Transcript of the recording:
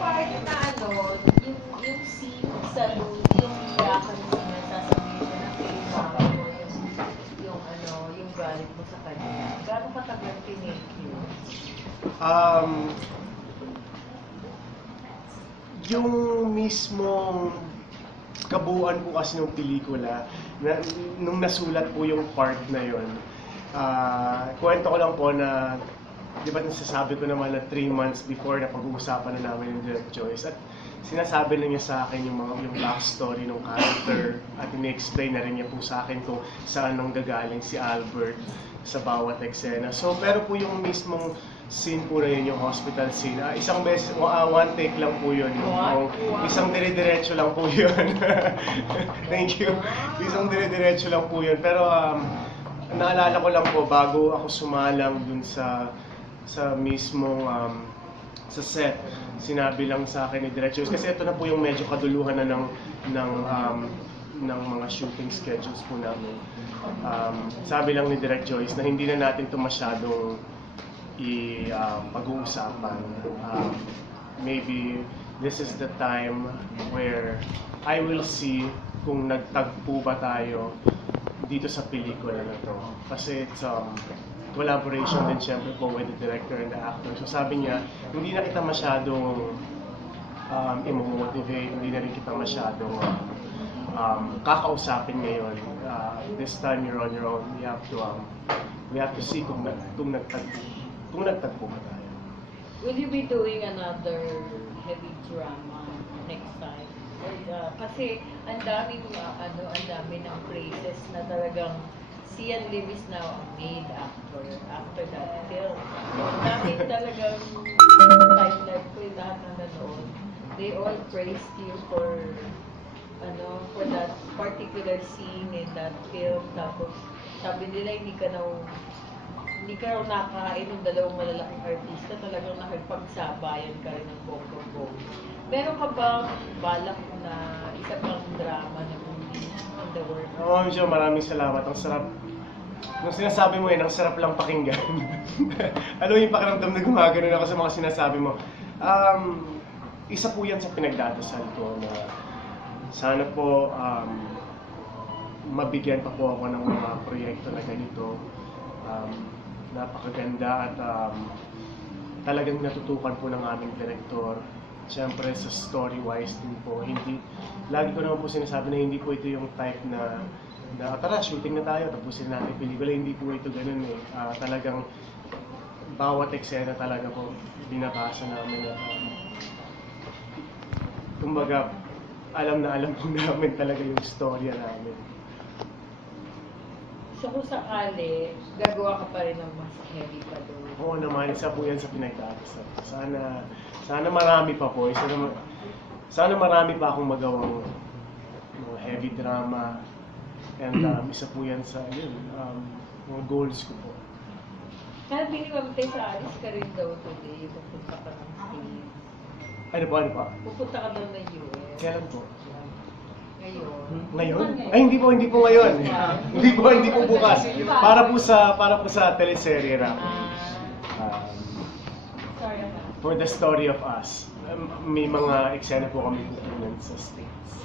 part na yung scene sa loot, yung iyakan mo na sasabihin mo na kay mama mo, yung galit mo sa kanya. Gano'ng katagal tinake yun? Yung mismong kabuuan po kasi ng pelikula, nung nasulat po yung part na yun, kwento ko lang po na, di ba nasasabi ko naman na 3 months before na pag-uusapan na namin yung Direct Joyce, at sinasabi na niya sa akin yung backstory ng character, at in-explain na rin niya po sa akin kung saan nang gagaling si Albert sa bawat eksena. So, pero po yung mismong scene po na yun, yung hospital scene, isang beses, one take lang po yun. Isang dire-diretso lang po yun. Thank you. Isang dire-diretso lang po yun. Pero naalala ko lang po, bago ako sumalang dun sa mismong sa set, sinabi lang sa akin ni Direct Joyce, kasi ito na po yung medyo kaduluhan na ng mga shooting schedules po namin. Sabi lang ni Direct Joyce na hindi na natin ito masyadong pag-uusapan. Maybe this is the time where I will see kung nagtagpo ba tayo dito sa pelikula na to. Kasi it's collaboration din syempre po with the director and the actor. So sabi niya, hindi na kita masyadong i-motivate, hindi na rin kita masyadong kakausapin ngayon. This time you're on your own. We have to see kung nagtagpo ba tayo. Will you be doing another heavy drama next time? Kasi ang dami ng praises na talagang Sian Lim is now a maid actor after that film. Ang dami talagang timeline ko yung lahat na nanood. They all praised you for that particular scene in that film. Tapos sabi nila hindi ka raw nakain ng dalawang malalaking artista, talagang nakipagsabayan ka rin ng bonggang-bong. Meron ka bang balak na isa pang drama na movie in the world? Oo, Ma'am Jo, maraming salamat. Ang sarap. Nung sinasabi mo yun, ang sarap lang pakinggan. Alam mo yung pakiramdam na gumagano ako sa mga sinasabi mo. Isa po yan sa pinagdadasal ko na sana po mabigyan pa po ako ng mga proyekto na ganito. Napakaganda at talagang natutukan po ng aming direktor. Siyempre sa story-wise din po, lagi ko naman po sinasabi na hindi po ito yung type na tara, shooting na tayo, tapusin natin pelikula. Hindi po ito ganun eh. Talagang bawat eksena talaga po binabasa namin. Kumbaga, alam po namin talaga yung storya namin. So kung sakali, gagawa ka pa rin ng mas heavy pa doon? Oo naman, isa po yan sa pinagdadasal. Sana marami pa po. Sana marami pa akong magawang heavy drama. And isa po yan sa mga goals ko po. Sabi ni Ma'am Tay, sa alis ka rin daw today, pupunta ka ng States. Ano pa? Pupunta ka daw ng US. Kailan po? Ngayon? Ay, hindi po ngayon. hindi po bukas. Para po sa teleserye rap. Sorry For the story of us. May mga eksena po kami pupunan sa States.